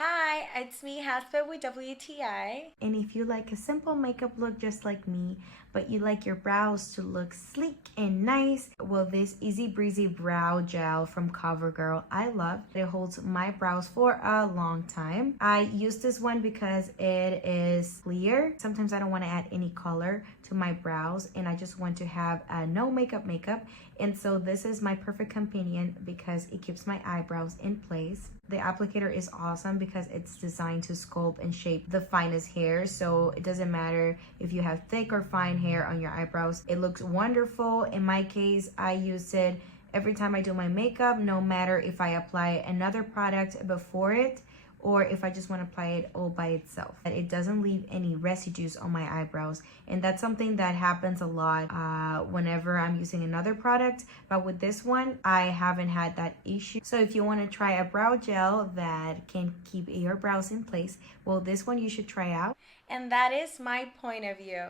Hi, it's me, Haspa with WTI. And if you like a simple makeup look just like me, but you like your brows to look sleek and nice, well, this Easy Breezy Brow Gel from Covergirl, I love. It holds my brows for a long time. I use this one because it is clear. Sometimes I don't want to add any color to my brows and I just want to have a no makeup. And so this is my perfect companion because it keeps my eyebrows in place. The applicator is awesome because it's designed to sculpt and shape the finest hair. So it doesn't matter if you have thick or fine hair on your eyebrows. It looks wonderful. In my case, I use it every time I do my makeup, no matter if I apply another product before it or if I just want to apply it all by itself. It doesn't leave any residues on my eyebrows, and that's something that happens a lot whenever I'm using another product, but with this one I haven't had that issue. So if you want to try a brow gel that can keep your brows in place, well, this one you should try out. And that is my point of view.